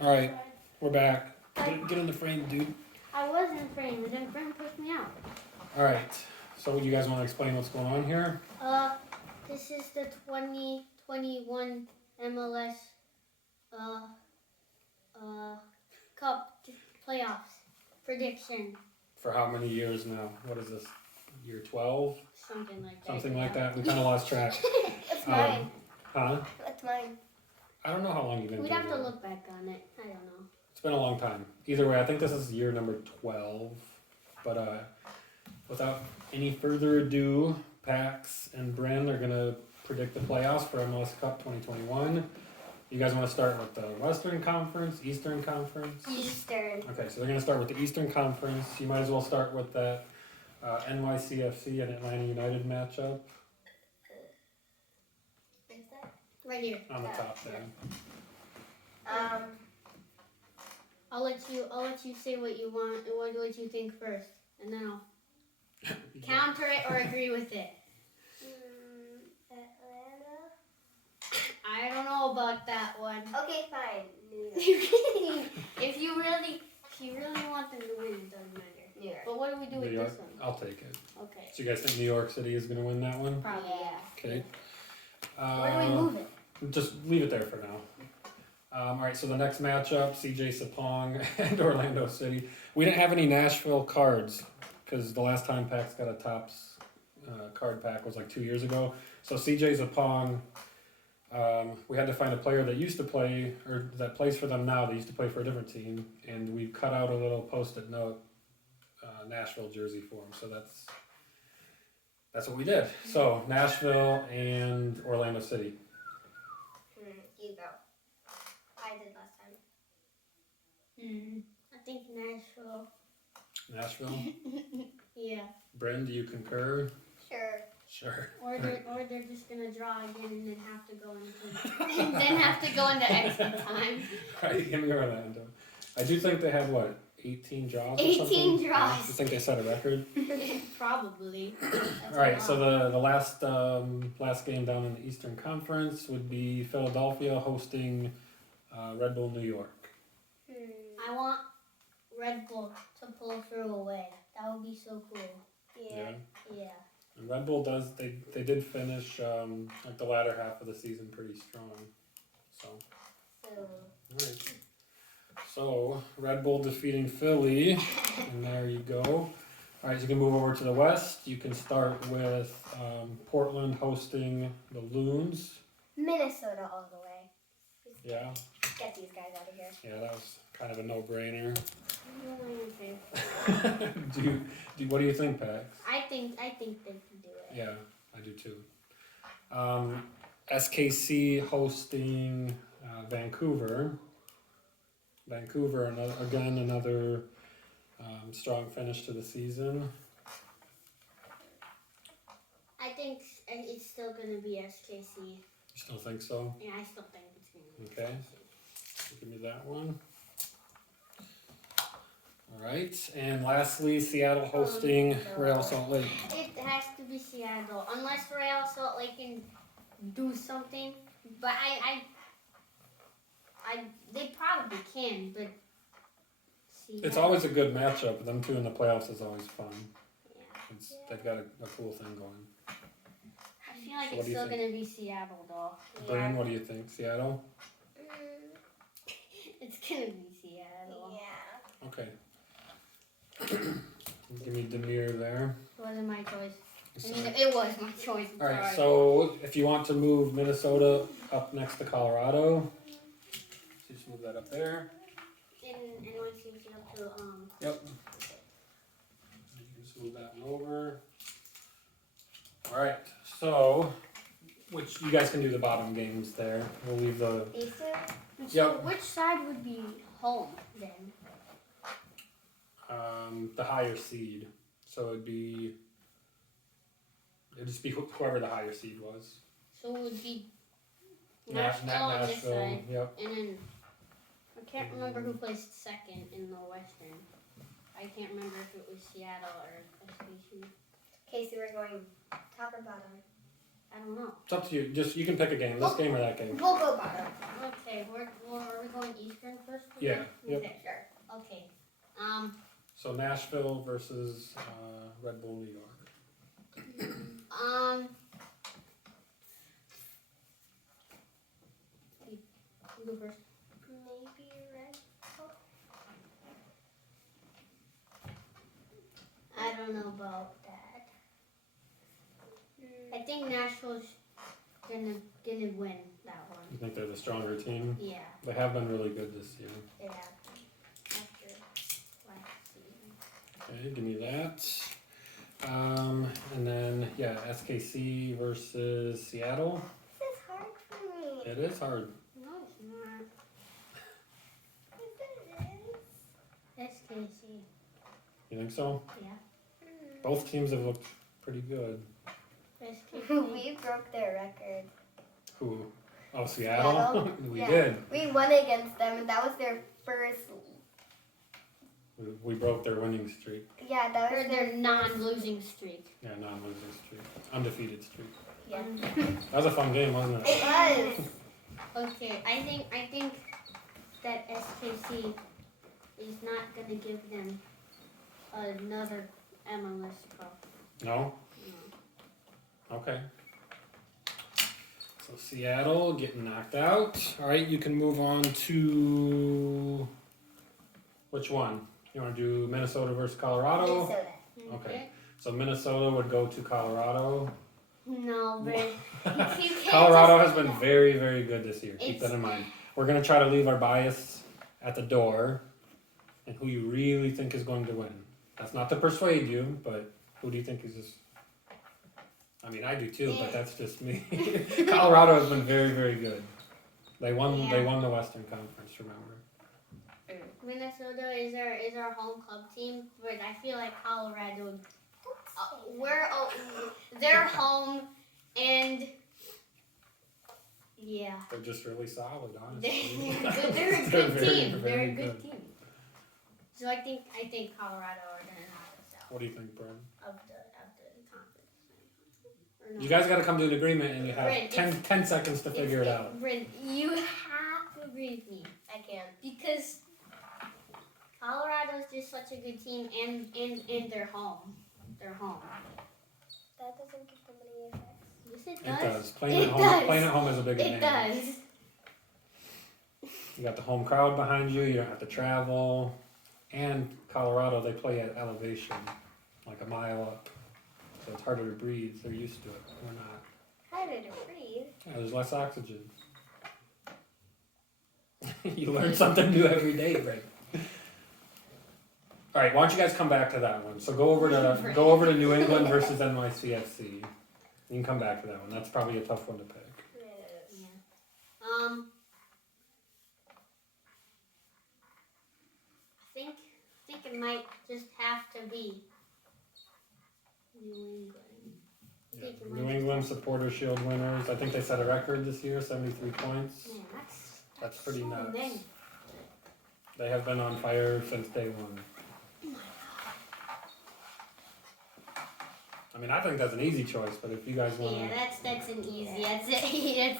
All right, we're back. Get in the frame, dude. I was in frame, and then Bryn pushed me out. All right. So you guys want to explain what's going on here? This is the 2021 MLS Cup Playoffs Prediction. For how many years now? What is this? Year 12? Something like that. Something like that. We kind of lost track. It's mine. Huh? It's mine. I don't know how long you've been We'd doing have to it. look back on it. I don't know. It's been a long time. Either way, I think this is year number 12. But without any further ado, Pax and Bryn are going to predict the playoffs for MLS Cup 2021. You guys want to start with the Western Conference, Eastern Conference? Eastern. Okay, so they're going to start with the Eastern Conference. You might as well start with that NYCFC and Atlanta United matchup Is that? Right here. on the top there. I'll let you say what you want and what you think first, and then I'll counter it or agree with it. Atlanta. I don't know about that one. Okay, fine. If you really want them to win, it doesn't matter. New York. But what do we do with New York? this one? I'll take it. Okay. So you guys think New York City is going to win that one? Probably. Yeah. Okay. Where do we move it? Just leave it there for now. All right, so the next matchup, CJ Sapong and Orlando City. We didn't have any Nashville cards because the last time Pax got a Topps card pack was like 2 years ago. So CJ Sapong, we had to find a player that used to play, or that plays for them now, that used to play for a different team, and we cut out a little post-it note Nashville jersey for him. So that's what we did. So Nashville and Orlando City. You go. I did last time. I think Nashville. Nashville? Yeah. Bryn, do you concur? Sure. Sure. Or they're just gonna draw again and then have to go into extra time. Right, give me Orlando. I do think they had, what, 18 draws or 18 something? draws. I think they set a record. Probably. All right, so the last game down in the Eastern Conference would be Philadelphia hosting Red Bull New York. I want Red Bull to pull through away. That would be so cool. Yeah. Yeah. And Red Bull they did finish like the latter half of the season pretty strong. So, all right. So, Red Bull defeating Philly, and there you go. All right, so you can move over to the West. You can start with Portland hosting the Loons. Minnesota all the way. Yeah. Get these guys out of here. Yeah, that was kind of a no-brainer. Okay. What do you think, Pax? I think they can do it. Yeah, I do too. SKC hosting Vancouver. Vancouver, another strong finish to the season. I think it's still gonna be SKC. You still think so? Yeah, I still think it's gonna be Okay. SKC. Give me that one. All right, and lastly, Seattle hosting Real Salt Lake. It has to be Seattle, unless Real Salt Lake can do something. But they probably can. But Seattle, It's always a good matchup. Them two in the playoffs is always fun. Yeah. They've got a cool thing going. I feel like So what it's do you still think? gonna be Seattle though. Bryn, what do you think? Seattle? It's gonna be Seattle. Yeah. Okay. Give me Demir there. It wasn't my choice. I So- mean, it was my choice. I'm All right, sorry. so if you want to move Minnesota up next to Colorado, just move that up there. And once you get up to Yep. You can just move that one over. All right, so which you guys can do the bottom games there. We'll leave the Eastern? So Yep. which side would be home then? the higher seed. So it'd just be whoever the higher seed was. So it would be Nashville, Nashville on this side, Yep. and then I can't remember who placed second in the Western. I can't remember if it was Seattle or SBC. Okay, so we're going top or bottom? I don't know. It's up to you. Just you can pick a game. This game or that game. We'll go bottom. Okay, are we going Eastern first? Yeah. Yep. Okay, sure. Okay. So Nashville versus Red Bull New York. You go first. Maybe red. I don't know about that. I think Nashville's gonna win that one. You think they're the stronger team? Yeah, They have been really good this year. They have after last season. Okay, give me that. And then yeah, SKC versus Seattle. This is hard for me. It is hard. No, it's not. Yes, it is. SKC. You think so? Yeah. Both teams have looked pretty good. SKC. We broke their record. Who? Oh, Seattle? Seattle? We Yeah. did. We won against them, and that was their first. We broke their winning streak. Yeah, that Or was their their non-losing streak. Yeah, non-losing streak. Undefeated streak. Yeah. That was a fun game, wasn't it? It was. Okay, I think that SKC is not gonna give them another MLS Cup. No? No. Okay. So Seattle getting knocked out. All right, you can move on to which one? You want to do Minnesota versus Colorado? Minnesota. Okay. So Minnesota would go to Colorado. No, but you can't Colorado just has do been that. very, very good this year. Keep It's- that in mind. We're going to try to leave our bias at the door and who you really think is going to win. That's not to persuade you, but who do you think is just... I mean, I do too, but that's just me. Colorado has been very, very good. They won the Western Conference, remember? Minnesota is our home club team, but I feel like Colorado. They're home, and yeah, They're just really solid, they're honestly. they're a They're good very, team. They're very a good good. team. So I think Colorado are gonna knock us out What do you think, Bryn? of the conference. Or not. You guys got to come to an agreement and you have Bryn, 10 seconds to figure it out. Bryn, you have to agree with me I can. because Colorado's just such a good team, and they're home. They're home. That doesn't give them any effects. Yes, it It does. does. Playing It at home, does. playing at home is a big It advantage. does. You got the home crowd behind you. You don't have to travel. And Colorado, they play at elevation, like a mile up, so it's harder to breathe. They're used to it. We're not. Harder to breathe. Yeah, there's less oxygen. You learn something new every day, Bryn. All right, why don't you guys come back to that one? So go over to New England versus NYCFC. You can come back to that one. That's probably a tough one to pick. Yeah. I think it might just have to be New England. I Yeah. think it might New just England have to- Supporter Shield winners. I think they set a record this year, 73 points. Man, That's pretty so nuts. many. They have been on fire since day one. I mean, I think that's an easy choice, but if you guys want Yeah, to... that's an easy. That's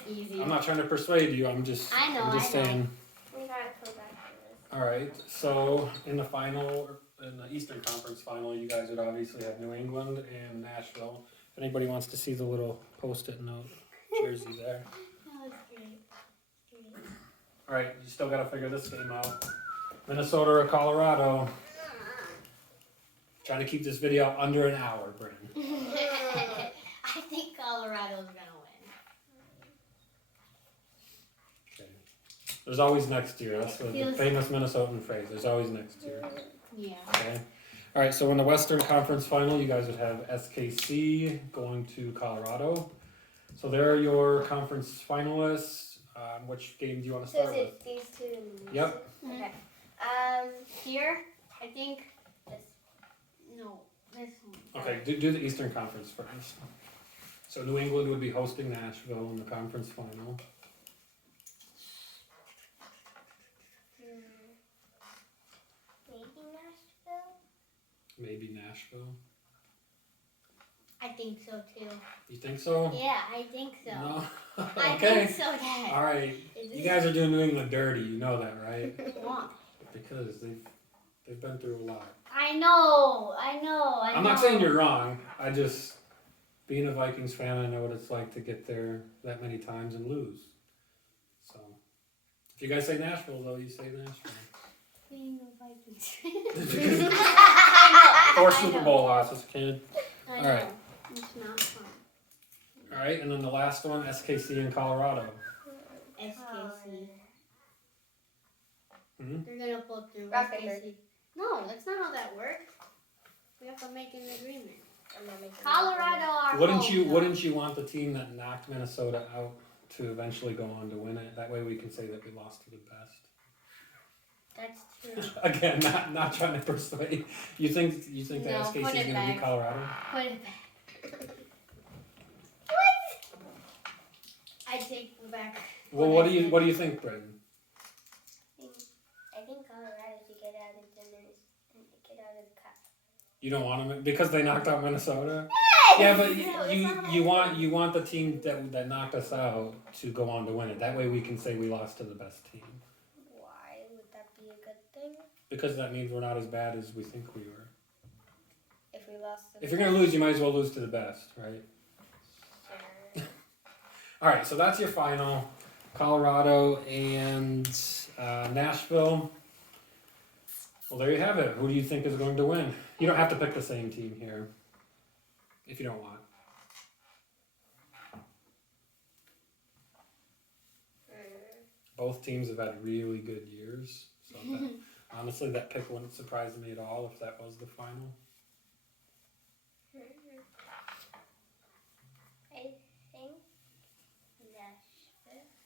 easy. I'm not trying to persuade you, I'm just I know, I'm just I know. saying. We gotta go back to this. Alright, so in the final, in the Eastern Conference final, you guys would obviously have New England and Nashville. If anybody wants to see the little post-it note jersey there. That was great. Alright, you still gotta figure this game out. Minnesota or Colorado. Trying to keep this video under an hour, Bryn. I think Colorado's gonna win. Okay. There's always next year. That's the Feels- famous Minnesotan phrase. There's always next year. Yeah. Okay. All right. So in the Western Conference Final, you guys would have SKC going to Colorado. So there are your conference finalists. Which game do you want to So start is with? it these two? and these Yep. two? Okay. Here, I think. This. No, this one. Okay. Do the Eastern Conference first. So New England would be hosting Nashville in the conference final. Maybe Nashville. Maybe Nashville. I think so too. You think so? Yeah, I think so. No? I Okay. think so, Dad. All right. You guys are doing New England dirty. You know that, right? Why? Because they've been through a lot. I know. I'm not saying you're wrong. I just, being a Vikings fan, I know what it's like to get there that many times and lose. So, if you guys say Nashville, though, you say Nashville. Being a Vikings. 4 Super Bowl losses, kid. I All know. right. It's not fun. All right, and then the last one, SKC in Colorado. SKC. Hmm? They're gonna pull through. Rock, paper. SKC. No, that's not how that works. We have to make an agreement. I'm not making Colorado are Wouldn't home, you though. Wouldn't you want the team that knocked Minnesota out to eventually go on to win it? That way we can say that we lost to the best. That's true. Again, not trying to persuade. You think that No, SKC put is it going to beat back. Colorado? Put it back. I take back. Well, what do you think, Bryn? I think Colorado should get out of the cup. You don't want them because they knocked out Minnesota. Yeah, but No, it's not you want the team that knocked us out to go on to win it. That way we can say we lost to the best team. Why would that be a good thing? Because that means we're not as bad as we think we were. If we lost to If you're gonna lose, you might as well lose to the best, right? Sure. All right, so that's your final. Colorado and Nashville. Well, there you have it. Who do you think is going to win? You don't have to pick the same team here, if you don't want. Both teams have had really good years, so honestly, that pick wouldn't surprise me at all if that was the final. I think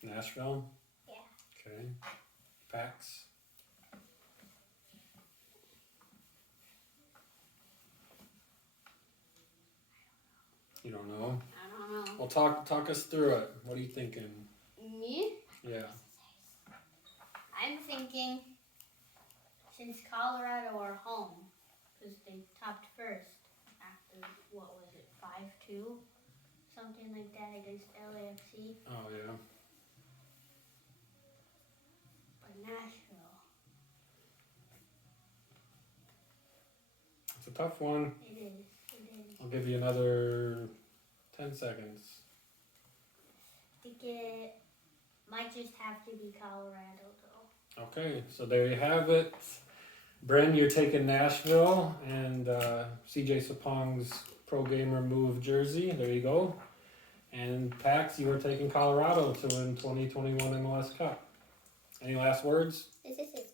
Nashville. Nashville? Yeah. Okay. Pax? You don't know? I don't know. Well, talk us through it. What are you thinking? Me? Yeah. I'm thinking since Colorado are home, because they topped first after, what was it, 5-2? Something like that against LAFC. Oh, yeah. But Nashville, It's a tough one. it is. I'll give you another 10 seconds. I think it might just have to be Colorado, though. Okay, so there you have it. Bryn, you're taking Nashville, and CJ Sapong's Pro Gamer Move jersey. There you go. And Pax, you are taking Colorado to win 2021 MLS Cup. Any last words? This is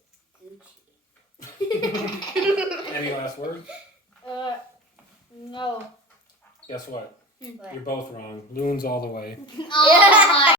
Gucci. Any last words? No. Guess what? What? You're both wrong. Loons all the way. Oh my